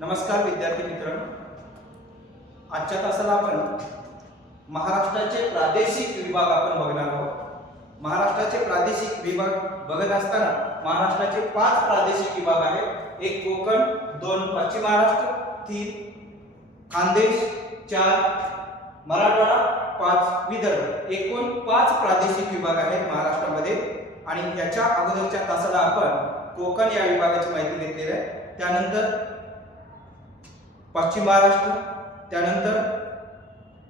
नमस्कार विद्यार्थी मित्रांनो, आजच्या तासाला आपण महाराष्ट्राचे प्रादेशिक विभाग आपण बघणार आहोत। महाराष्ट्राचे प्रादेशिक विभाग बघत असताना महाराष्ट्राचे 5 प्रादेशिक विभाग आहेत। एक कोकण, 2 पश्चिम महाराष्ट्र, 3 खानदेश, 4 मराठवाडा, 5 विदर्भ। एकूण 5 प्रादेशिक विभाग आहेत महाराष्ट्रामध्ये आणि त्याच्या अगोदरच्या तासाला आपण कोकण या विभागाची माहिती घेतलेली आहे। त्यानंतर पश्चिम महाराष्ट्र, त्यानंतर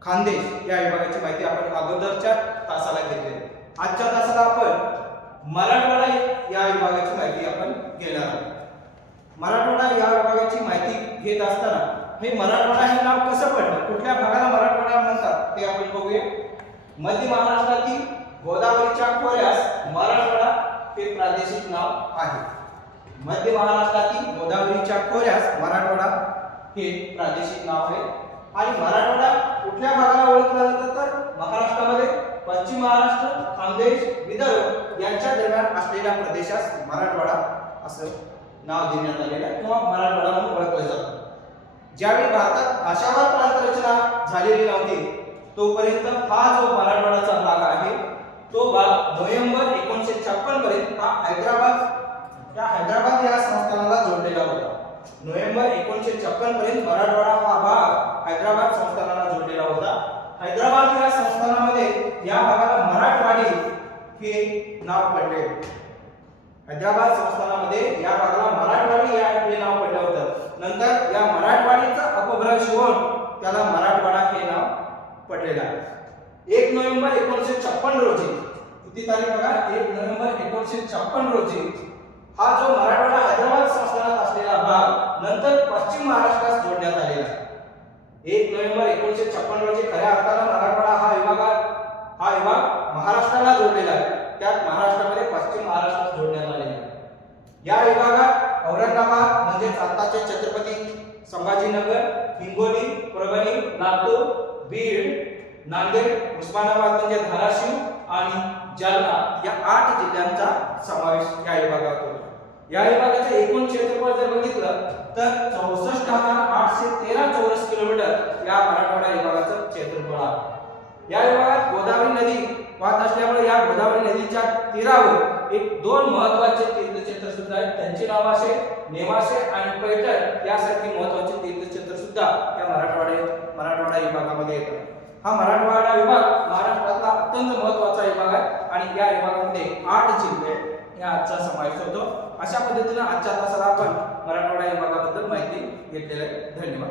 खानदेश या विभागाची माहिती आपण अगोदरच्या तासाला घेतली आहे। आजच्या तासाला आपण मराठवाडा या विभागाची माहिती आपण घेणार आहोत। मराठवाडा या विभागाची माहिती घेत असताना हे मराठवाडा हे नाव कसं पडलं, कुठल्या भागाला मराठवाडा म्हणतात ते आपण बघूया। मध्य महाराष्ट्रातील गोदावरीच्या खोऱ्यास मराठवाडा हे प्रादेशिक नाव आहे। मध्य महाराष्ट्रातील गोदावरीच्या खोऱ्यास मराठवाडा हे प्रादेशिक नाव आहे। आणि मराठवाडा कुठल्या भागाला ओळखला जातो तर महाराष्ट्रामध्ये पश्चिम महाराष्ट्र, खानदेश, विदर्भ यांच्या दरम्यान असलेल्या प्रदेशास मराठवाडा असं नाव देण्यात आलेलं आहे किंवा मराठवाडा म्हणून ओळखलं जातं। ज्यावेळी भारतात भाषावार प्रांतरचना झालेली नव्हती तोपर्यंत हा जो मराठवाड्याचा भाग आहे तो भाग नोव्हेंबर 1956 पर्यंत हा हैदराबाद या संस्थानाला जोडलेला होता। नोव्हेंबर 1956 पर्यंत मराठवाडा हा भाग हैदराबाद संस्थानाला जोडलेला होता। हैदराबाद या संस्थानामध्ये या भागाला मराठवाडी हे नाव पडले। हैदराबाद संस्थानामध्ये या भागाला मराठवाडी हे नाव पडलं होतं। नंतर या मराठवाडीचा अपभ्रंश होऊन त्याला मराठवाडा हे नाव पडलेलं आहे। 1 नोव्हेंबर 1956 रोजी, किती तारीख बघा, 1 नोव्हेंबर 1956 रोजी हा जो मराठवाडा हैदराबाद संस्थानात असलेला भाग नंतर पश्चिम महाराष्ट्रास जोडण्यात आलेला आहे। 1 नोव्हेंबर 1956 रोजी खऱ्या अर्थाने मराठवाडा हा विभाग महाराष्ट्राला जोडलेला आहे। त्यात महाराष्ट्रामध्ये पश्चिम महाराष्ट्रास जोडण्यात आलेला आहे। या विभागात औरंगाबाद म्हणजे आताचे छत्रपती संभाजीनगर, हिंगोली, परभणी, लातूर, बीड, नांदेड, उस्मानाबाद म्हणजे धाराशिव आणि जालना या 8 जिल्ह्यांचा समावेश या विभागात होतो। या विभागाचे एकूण क्षेत्रफळ जर बघितलं तर 64,813 चौरस किलोमीटर या मराठवाडा विभागाचं क्षेत्रफळ आहे। या विभागात गोदावरी नदी वाहत असल्यामुळे या गोदावरी नदीच्या तीरावर एक 2 महत्त्वाचे तीर्थक्षेत्र सुद्धा आहेत। त्यांची नाव असे नेवासे आणि पैठण यासारखी महत्त्वाचे तीर्थक्षेत्र सुद्धा या मराठवाडा विभागामध्ये येतात। हा मराठवाडा विभाग महाराष्ट्रातला अत्यंत महत्त्वाचा विभाग आहे आणि या विभागामध्ये 8 जिल्हे या आजचा समावेश होतो। अशा पद्धतीने आजच्या तासाला आपण मराठवाडा विभागाबद्दल माहिती घेतलेली आहे। धन्यवाद।